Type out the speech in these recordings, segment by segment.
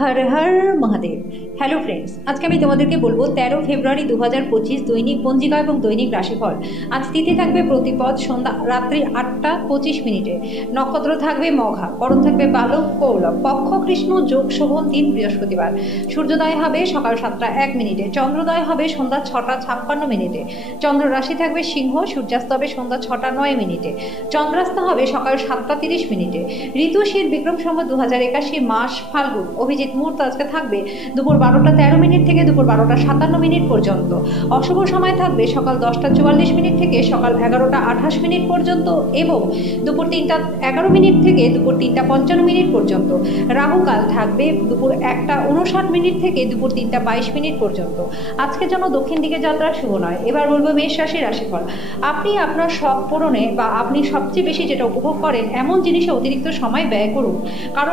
Har Har Mahadev. Hello friends, আজকে আমি তোমাদেরকে বলবো 13 ফেব্রুয়ারি 2025 দৈনিক পঞ্জিকা এবং দৈনিক রাশিফল। আজ তিথি থাকবে প্রতিপদ, সন্ধ্যা রাত্রি 8টা 25 মিনিটে। নক্ষত্র থাকবে মঘা, করণ থাকবে বালক কৌলভ, পক্ষ কৃষ্ণ, যোগ শোভন, দিন বৃহস্পতিবার। সূর্যোদয় হবে সকাল 7টা 1 মিনিটে, চন্দ্রোদয় হবে সন্ধ্যা 6টা 56 মিনিটে। চন্দ্র রাশি থাকবে সিংহ, সূর্যাস্ত হবে সন্ধ্যা 6টা 9 মিনিটে। চন্দ্রাস্ত হবে সকাল 7টা 30 মিনিটে। ঋতু শীত, বিক্রম সম্বত 2081, মাস ফাল্গুন। অভিজিৎ মুহূর্ত আজকে থাকবে দুপুর 12টা 13 মিনিট থেকে দুপুর 12টা 57 মিনিট পর্যন্ত। অশুভ সময় থাকবে সকাল 10টা 44 মিনিট থেকে সকাল 11টা 28 মিনিট পর্যন্ত এবং দুপুর 3টা 11 মিনিট থেকে দুপুর 3টা 55 মিনিট পর্যন্ত। রাহুকাল থাকবে দুপুর 1টা 59 মিনিট থেকে দুপুর 3টা 22 মিনিট পর্যন্ত। আজকের জন্য দক্ষিণ দিকে যাত্রা শুভ নয়। এবার বলবো মেষ রাশি রাশিফল। আপনি আপনার শখ পূরণে বা আপনি সবচেয়ে বেশি যেটা উপভোগ করেন এমন জিনিসে অতিরিক্ত সময় ব্যয় করুন।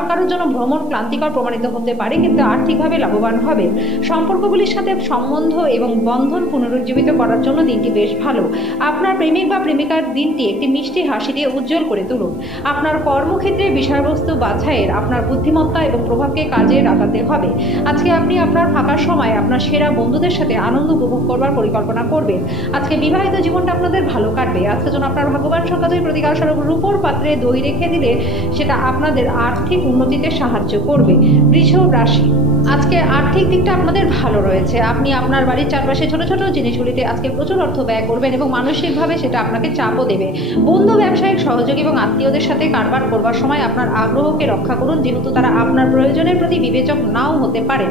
কারোর জন্য ভ্রমণ ক্লান্তিকর প্রমাণিত হতে পারে, কিন্তু আর্থিকভাবে লাভবান হবে। সম্পর্কগুলির সাথে সম্বন্ধ এবং বন্ধন পুনরুজ্জীবিত করার জন্য দিনটি বেশ ভালো। আপনার প্রেমিক বা প্রেমিকার দিনটি একটি মিষ্টি হাসি দিয়ে উজ্জ্বল করে তুলুন। আপনার কর্মক্ষেত্রে বিষয়বস্তু বাছাইয়ের আপনার বুদ্ধিমত্তা এবং প্রভাবকে কাজে লাগাতে হবে। আজকে আপনি আপনার ফাঁকা সময় আপনার সেরা বন্ধুদের সাথে আনন্দ উপভোগ করবার পরিকল্পনা করবেন। আজকে বিবাহিত জীবনটা আপনাদের ভালো কাটবে। আজকে যেন আপনার ভাগ্যবান সংখ্যা 2, প্রতিকার স্বরূপ রূপোর পাত্রে দই রেখে দিলে সেটা আপনাদের আর্থিক উন্নতিতে সাহায্য করবে। বৃষ রাশি, আজকে আর্থিক দিকটা আপনাদের ভালো রয়েছে। আপনি আপনার বাড়ির চারপাশে ছোট ছোট জিনিসগুলিতে আজকে প্রচুর অর্থ ব্যয় করবেন এবং মানসিকভাবে সেটা আপনাকে চাপও দেবে। বন্ধু, ব্যবসায়িক সহযোগী এবং আত্মীয়দের সাথে কারবার করবার সময় আপনার আগ্রহকে রক্ষা করুন, যেহেতু তারা আপনার প্রয়োজনের প্রতি বিবেচক নাও হতে পারেন।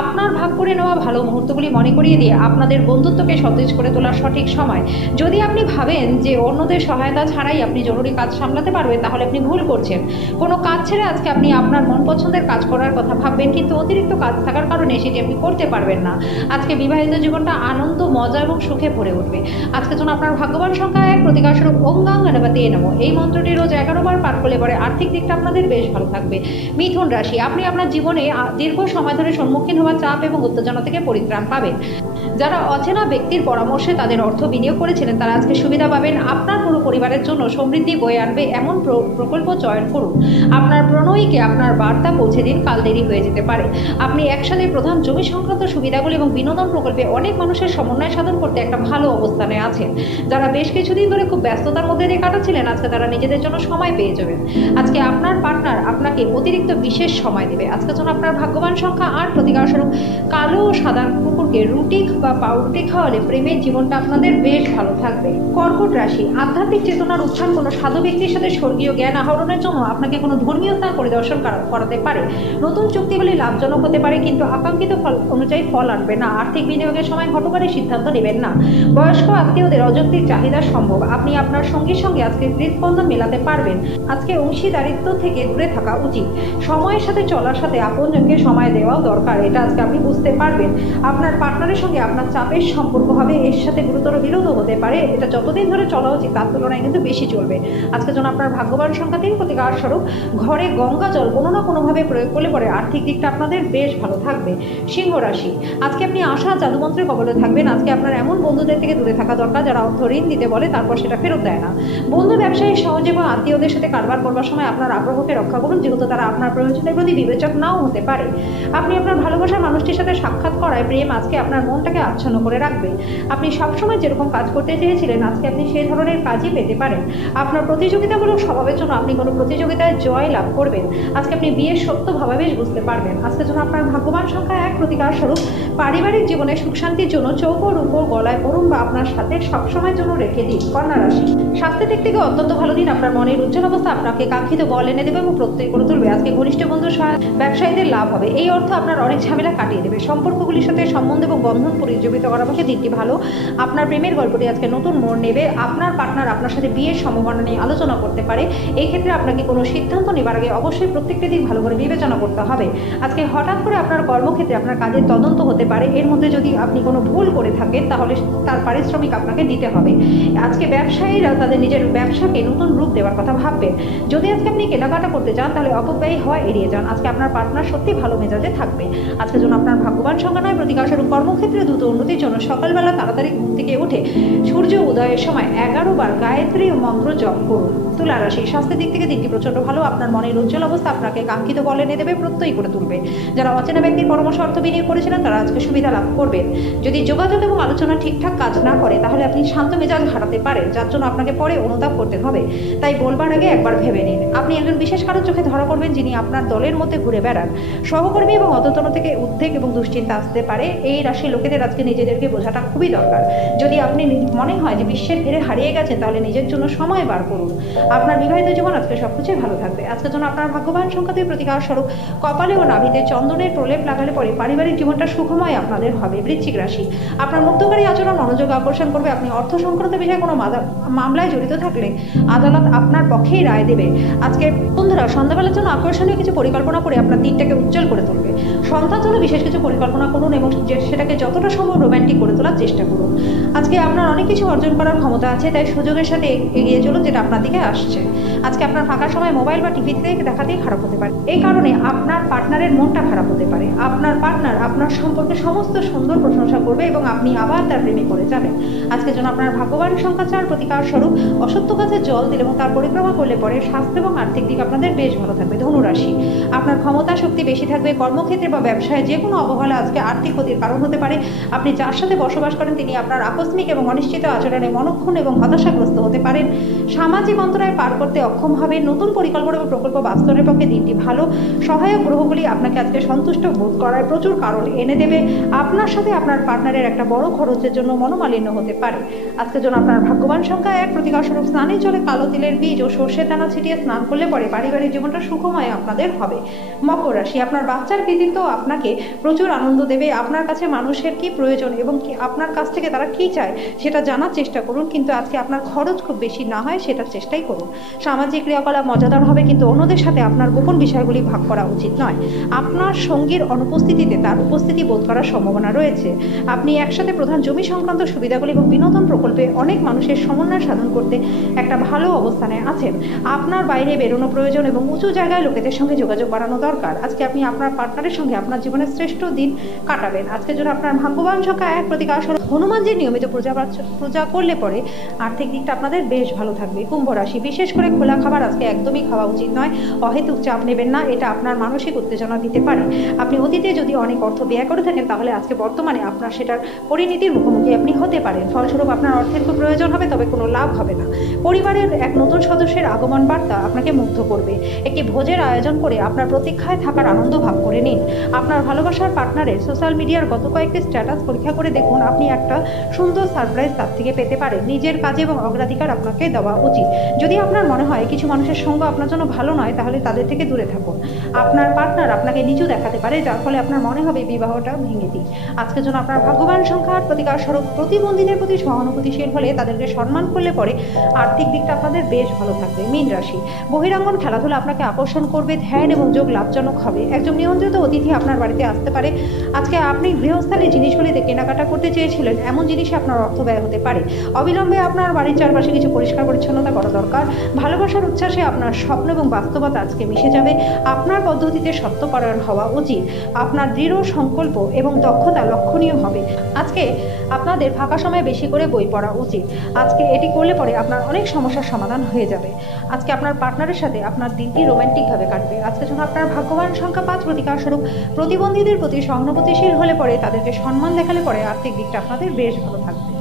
আপনার ভাগ করে নেওয়া ভালো মুহূর্তগুলি মনে করিয়ে দিয়ে আপনাদের বন্ধুত্বকে সতেজ করে তোলার সঠিক সময়। যদি আপনি ভাবেন যে অন্যদের সহায়তা ছাড়াই আপনি জরুরি কাজ সামলাতে পারবেন, তাহলে আপনি ভুল করছেন। কোনো কাজ ছেড়ে আজকে আপনি আপনার মন পছন্দের কাজ করার কথা ভাববেন, কিন্তু অতিরিক্ত কাজ থাকার কারণে সেটি আপনি করতে পারবেন না। আজকে বিবাহিত জীবনটা আনন্দ, মজা এবং সুখে ভরে উঠবে। আজকে যেন আপনার ভাগ্যবান সংখ্যা 1, প্রতিকার স্বরূপ ওং গাং গণপতি নমঃ। এই মন্ত্রটি রোজ 11 বার পাঠ করলে পরে আর্থিক দিকটা আপনাদের বেশ ভালো থাকবে। মিথুন রাশি, আপনি আপনার জীবনে দীর্ঘ সময় ধরে সম্মুখীন হওয়া চাপ এবং উত্তেজনা থেকে পরিত্রাণ পাবেন। যারা অচেনা ব্যক্তির পরামর্শে তাদের অর্থ বিনিয়োগ করেছিলেন তারা আজকে সুবিধা পাবেন। আপনার পুরো পরিবারের জন্য সমৃদ্ধি বয়ে আনবে এমন প্রকল্প চয়ন করুন। আপনার প্রণয়ীকে আপনার বার্তা পৌঁছে দিন, কাল দেরি হয়ে যেতে পারে। আপনি একসাথে প্রধান জমি সংক্রান্ত সুবিধাগুলি এবং বিনোদন প্রকল্পে অনেক মানুষের সমন্বয় সাধন করতে একটা ভালো অবস্থানে আছেন। যারা বেশ কিছুদিন ধরে খুব ব্যস্ততার মধ্যে দিয়ে কাটাচ্ছিলেন, আজকে তারা নিজেদের জন্য সময় পেয়ে যাবেন। আজকে আপনার পার্টনার আপনাকে অতিরিক্ত বিশেষ সময় দেবে। আজকে যেন আপনার ভাগ্যবান সংখ্যা 8, প্রতিকার স্বরূপ কালো ও সাদা কুকুরকে রুটি বা পাউরুটি খাওয়ালে প্রেমের জীবনটা আপনাদের বেশ ভালো থাকবে। কর্কট রাশি, আধ্যাত্মিক চেতনার উত্থান কোনো সাধু ব্যক্তির সাথে স্বর্গীয় জ্ঞান আহরণের জন্য আপনাকে কোনো ধর্মীয় স্থান পরিদর্শন করাতে পারে। নতুন চুক্তিগুলি লাভজনক হতে পারে, কিন্তু আকাঙ্ক্ষিত ফল অনুযায়ী ফল আনবে না। আর্থিক বিনিয়োগের সময় হঠকারী সিদ্ধান্ত নেবেন না। বয়স্ক আত্মীয়দের অযৌক্তিক চাহিদা সম্ভব। আপনি আপনার সঙ্গীর সঙ্গে আজকে হৃদস্পন্দন মেলাতে পারবেন। আজকে অংশীদারিত্ব থেকে দূরে থাকা উচিত। সময়ের সাথে চলার সাথে আপনজনকে সময় দেওয়াও দরকার, এটা আজকে আপনি বুঝতে পারবেন। আপনার পার্টনারের সঙ্গে আপনার চাপের সম্পর্ক হবে, এর সাথে গুরুতর বিরোধও হতে পারে। এটা যতদিন ধরে চলা উচিত তার তুলনায় কিন্তু বেশি চলবে। আজকে যেন আপনার ভাগ্যবান সংখ্যা 3, প্রতিকার স্বরূপ ঘরে গঙ্গা জল কোনো না কোনোভাবে প্রয়োগ করলে পরে আর্থিক দিকটা আপনাদের বেশ ভালো থাকবে। সিংহ রাশি, আজকে আপনি আশা জাদুমন্ত্রের কবলে থাকবেন। আজকে আপনার এমন বন্ধুদের থেকে দূরে থাকা দরকার যারা অর্থ ঋণ দিতে বলে তারপর সেটা ফেরত দেয় না। বন্ধু, ব্যবসায়ী সহজে বা আত্মীয়দের সাথে কারবার করবার সময় আপনার আগ্রহকে রক্ষা করুন, যেহেতু তারা আপনার প্রয়োজনের প্রতি বিবেচক নাও হতে পারে। আপনি আপনার ভালোবাসার মানুষটির সাথে সাক্ষাৎ করায় প্রেম আজকে আপনার মনটাকে আচ্ছন্ন করে রাখবে। আপনি সবসময় যেরকম কাজ করতে চেয়েছিলেন আজকে আপনি সেই ধরনের কাজই পেতে পারেন। আপনার প্রতিযোগিতামূলক স্বভাবের জন্য আপনি কোনো প্রতিযোগিতায় জয় লাভ করবেন। আজকে আপনি বিয়ের সত্য ভাবাবেশ বুঝতে পারবেন। আজকে যেন আপনার ভাগ্যবান সংখ্যা 1, প্রতিকার স্বরূপ পারিবারিক জীবনে সুখ শান্তির জন্য চৌকো রূপো গলায় পড়ুন বা আপনার সাথে সবসময়ের জন্য রেখে দিন। কন্যা রাশি, স্বাস্থ্যের দিক থেকে অত্যন্ত ভালো দিন। আপনার মনের উজ্জ্বল অবস্থা আপনাকে কাঙ্ক্ষিত বল এনে দেবে এবং প্রত্যয় করে তুলবে। আজকে ঘনিষ্ঠ বন্ধু ব্যবসায়ীদের লাভ হবে। এই অর্থ আপনার অনেক ঝামেলা কাটিয়ে দেবে। সম্পর্কগুলির সাথে সম্বন্ধ এবং বন্ধন পরিজীবিত করার পক্ষে দিনটি ভালো। আপনার প্রেমের গল্পটি আজকে নতুন মোড় নেবে। আপনার পার্টনার আপনার সাথে বিয়ের সম্ভাবনা নিয়ে আলোচনা করতে পারে। এই ক্ষেত্রে আপনাকে কোনো সিদ্ধান্ত নেবার আগে অবশ্যই প্রত্যেকটি দিক ভালো করে বিবেচনা করতে হবে। আজকে হঠাৎ করে আপনার কর্মক্ষেত্রে আপনার কাজের তদন্ত হতে পারে। এর মধ্যে যদি আপনি কোনো ভুল করে থাকেন তাহলে তার পারিশ্রমিক আপনাকে দিতে হবে। আজকে ব্যবসায়ীরা তাদের নিজের ব্যবসাকে নতুন রূপ দেওয়ার কথা ভাববেন। যদি আজকে আপনি কেনাকাটা করতে চান তাহলে অপব্যয় হওয়া এড়িয়ে যান। আজকে আপনার পার্টনার সত্যি ভালো মেজাজে থাকবে। আজকে যেন আপনার ভাগ্যবান সংখ্যা 9, প্রতিকার স্বরূপ কর্মক্ষেত্রে দ্রুত উন্নতির জন্য সকালবেলা তাড়াতাড়ি ঘুম থেকে উঠে সূর্য উদয়ের সময় 11 বার গায়ত্রী মন্ত্র জপ করুন। তুলা রাশি, স্বাস্থ্যের দিক থেকে দিনটি প্রচণ্ড ভালো। আপনার মনের উজ্জ্বল অবস্থা আপনাকে কাঙ্ক্ষিত বল এনে দেবে। প্রত্যয়ী শক্তিশালী করে তুলবে। যারা অচেনা ব্যক্তির পরামর্শ অর্থ বিনিয়োগ করেছিলেন তারা আজকে সুবিধা লাভ করবেন। যদি যোগাযোগ এবং আলোচনা ঠিকঠাক কাজ না করে তাহলে আপনি শান্ত মেজাজ হারাতে পারেন, যার জন্য আপনাকে পরে অনুতাপ করতে হবে। তাই বলবার আগে একবার ভেবে নিন। আপনি একজন বিশেষ কারোর চোখে ধরা পড়বেন যিনি আপনার দলের মধ্যে ঘুরে বেড়ান। সহকর্মী এবং অততন থেকে উদ্বেগ এবং দুশ্চিন্তা আসতে পারে। এই রাশির লোকেদের আজকে নিজেদেরকে বোঝাটা খুবই দরকার। যদি আপনি মনে হয় যে বিশ্বের ভিড়ে হারিয়ে গেছেন তাহলে নিজের জন্য সময় বার করুন। আপনার বিবাহিত জীবন আজকে সবকিছুই ভালো থাকবে। আজকের জন্য আপনার ভাগ্যবান সংখ্যা দিয়ে প্রতিকার স্বরূপ কপালে ও নাভিতে চন্দনের প্রলেপ লাগালে পরে পারিবারিক জীবনটা সুখময় আপনাদের হবে। বৃশ্চিক রাশি, আপনার মুগ্ধকারী আচরণ মনোযোগ আকর্ষণ করবে। আপনি অর্থ সংক্রান্ত বিষয়ে কোনো মামলায় জড়িত থাকলে আদালত আপনার পক্ষেই রায় দেবে। আজকে বন্ধুরা সন্ধ্যাবেলার জন্য আকর্ষণীয় কিছু পরিকল্পনা করে আপনার দিনটাকে উজ্জ্বল করে তুলবে। সন্ধ্যার জন্য বিশেষ কিছু পরিকল্পনা করুন এবং সেটাকে যতটা সম্ভব রোম্যান্টিক করে তোলার চেষ্টা করুন। আজকে আপনার অনেক কিছু অর্জন করার ক্ষমতা আছে, তাই সুযোগের সাথে এগিয়ে চলুন যেটা আপনার দিকে আসছে। আজকে আপনার ফাঁকা সময় মোবাইল বা টিভিতে দেখাতেই খারাপ হতে পারে। এই কারণে আপনার পার্টনারের মনটা খারাপ হতে পারে। আপনার পার্টনার আপনার সম্পর্কে সমস্ত সুন্দর প্রশংসা করবে এবং আপনি আবার তার প্রেমে পড়ে যাবেন। আজকের জন্য আপনার ভাগ্যবান সংখ্যা 4, প্রতিকার স্বরূপ অসত্য গাছে জল দিলে এবং তার পরিক্রমা করলে পরে স্বাস্থ্য এবং আর্থিক দিক আপনাদের বেশ ভালো থাকবে। ধনুরাশি, আপনার ক্ষমতা শক্তি বেশি থাকবে। কর্মক্ষেত্রে বা ব্যবসায় যে কোনো অবহেলা আজকে আর্থিক ক্ষতির কারণ হতে পারে। আপনি যার সাথে বসবাস করেন তিনি আপনার আকস্মিক এবং অনিশ্চিত আচরণে মনক্ষুণ্ণ এবং হতাশাগ্রস্ত হতে পারেন। সামাজিক অন্তরায় পার করতে অক্ষম হবে। নতুন পরিকল্পনা এবং প্রকল্প বাস্তবের পক্ষে দিনটি ভালো। সহায়ক গ্রহগুলি আপনাকে আজকে সন্তুষ্ট বোধ করার প্রচুর কারণ এনে দেবে। আপনার সাথে আপনার পার্টনারের একটা বড় খরচের জন্য মনোমালিন্য হতে পারে। আজকের জন্য আপনার ভাগ্যবান সংখ্যা 1, প্রতিকার স্বরূপ স্নানের জলে কালো তিলের বীজ ও সর্ষের দানা ছিটিয়ে স্নান করলে পরে পারিবারিক জীবনটা সুখময় আপনাদের হবে। মকর রাশি, আপনার বাচ্চার কৃতিত্ব আপনাকে প্রচুর আনন্দ দেবে। আপনার কাছে মানুষের কি প্রয়োজন এবং আপনার কাছ থেকে তারা কি চায় সেটা জানার চেষ্টা করুন, কিন্তু আজকে আপনার খরচ খুব বেশি না হয় সেটার চেষ্টাই করুন। সামাজিক ক্রিয়াকলাপ মজাদার হবে, কিন্তু অন্যদের সাথে আপনার গোপন বিষয়গুলি ভাগ করা উচিত নয়। আপনার সঙ্গীর অনুপস্থিতিতে তার উপস্থিতি বোধ করার সম্ভাবনা রয়েছে। আপনি একসাথে প্রধান জমি সংক্রান্ত সুবিধাগুলি এবং বিনোদন প্রকল্পে অনেক মানুষের সমন্বয় সাধন করতে একটা ভালো অবস্থানে আছেন। আপনার বাইরে বেরোনো প্রয়োজন এবং উঁচু জায়গায় লোকেদের সঙ্গে যোগাযোগ বাড়ানো দরকার। আজকে আপনি আপনার পার্টনারের সঙ্গে আপনার জীবনের শ্রেষ্ঠ দিন কাটাবেন। আজকের জন্য আপনার ভাগ্যবান সংখ্যা 1, প্রতিকার স্বরূপ হনুমানজির নিয়মিত পূজা করলে পরে আর্থিক দিকটা আপনাদের বেশ ভালো থাকবে। কুম্ভ রাশি, বিশেষ করে খোলা খাবার আজকে একদমই খাওয়া উচিত নয়। অহেতুক চাপ নেবেন না, এটা আপনার মানসিক উত্তেজনা দিতে পারে। আপনি অতীতে যদি অনেক অর্থ ব্যয় করে থাকেন তাহলে আজকে বর্তমানে আপনার সেটার পরিণতির মুখোমুখি আপনি হতে পারেন। ফলস্বরূপ আপনার অর্থের খুব প্রয়োজন হবে, তবে কোনো লাভ হবে না। পরিবারের এক নতুন সদস্যের আগমন বার্তা আপনাকে মুগ্ধ করবে। একটি ভোজের আয়োজন করে আপনার প্রতীক্ষায় থাকার আনন্দ ভাগ করে নিন। আপনার ভালোবাসার পার্টনারের সোশ্যাল মিডিয়ার গত কয়েকটি স্ট্যাটাস পরীক্ষা করে দেখুন, আপনি একটা সুন্দর সারপ্রাইজ তার থেকে পেতে পারেন। নিজের কাজে এবং অগ্রাধিকার আপনাকে দেওয়া উচিত। যদি আপনার মনে হয় কিছু মানুষের সঙ্গ আপনার জন্য ভালো নয় তাহলে তাদের থেকে দূরে থাকুন। আপনার পার্টনার আপনাকে নিচু দেখাতে পারে, যার ফলে আপনার মনে হবে বিবাহটা ভেঙে দিই। আজকের জন্য আপনার ভাগ্যবান সংখ্যা 8, প্রতিকার স্বরূপ প্রতিবন্ধীদের প্রতি সহানুভূতিশীল হলে তাদেরকে সম্মান করলে পরে আর্থিক দিকটা আপনাদের বেশ ভালো থাকবে। মীন রাশি, বহিরাঙ্গন খেলাধুলা আপনাকে আকর্ষণ করবে। ধ্যান এবং যোগ লাভজনক হবে। একজন নিয়ন্ত্রিত অতিথি আপনার বাড়িতে আসতে পারে। আজকে আপনি গৃহস্থালী জিনিসগুলিতে কেনাকাটা করতে চেয়েছিলেন, এমন জিনিসে আপনার অর্থ ব্যয় হতে পারে। অবিলম্বে আপনার বাড়ির চারপাশে কিছু পরিষ্কার পরিচ্ছন্নতা করা দরকার। ভালোবাসার উচ্ছ্বাসে আপনার স্বপ্ন এবং বাস্তবতা আজকে মিশে যাবে। আপনার পদ্ধতিতে সত্যপরায়ণ হওয়া উচিত। আপনার দৃঢ় সংকল্প এবং দক্ষতা লক্ষণীয় হবে। আজকে আপনাদের ফাঁকা সময়ে বেশি করে বই পড়া উচিত। আজকে এটি করলে পরে আপনার অনেক সমস্যার সমাধান হয়ে যাবে। আজকে আপনার পার্টনারের সাথে আপনার দিনটি রোম্যান্টিকভাবে কাটবে। আজকের জন্য আপনার ভাগ্যবান সংখ্যা 5, প্রতিকার স্বরূপ প্রতিবন্ধীদের প্রতি সহানুভূতিশীল হলে পরে তাদেরকে সম্মান দেখালে পরে আর্থিক দিকটা আপনাদের বেশ ভালো থাকবে।